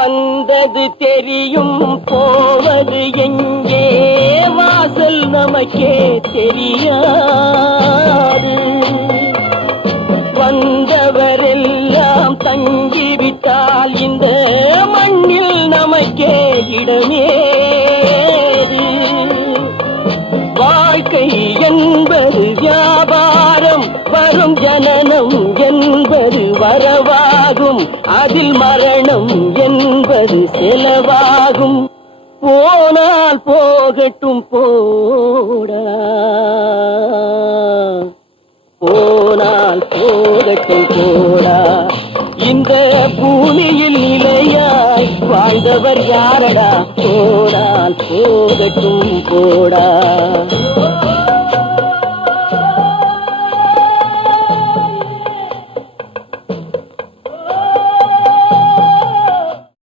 வந்தது தெரியும் போவது எங்கே வாசல் நமக்கே தெரியாது. வந்தவரெல்லாம் தங்கிவிட்டால் இந்த மண்ணில் நமக்கே இடமேது. வாழ்க்கை என்பது வியாபாரம், வரும் ஜனனம் என்பது வரவாகும், அதில் மரணம் என்பது செலவாகும். போனால் போகட்டும் போடா, போனால் போகட்டும் போடா. இந்த பூமியில் நிலையாய் வாழ்ந்தவர் யாரடா? போனால் போகட்டும் போடா.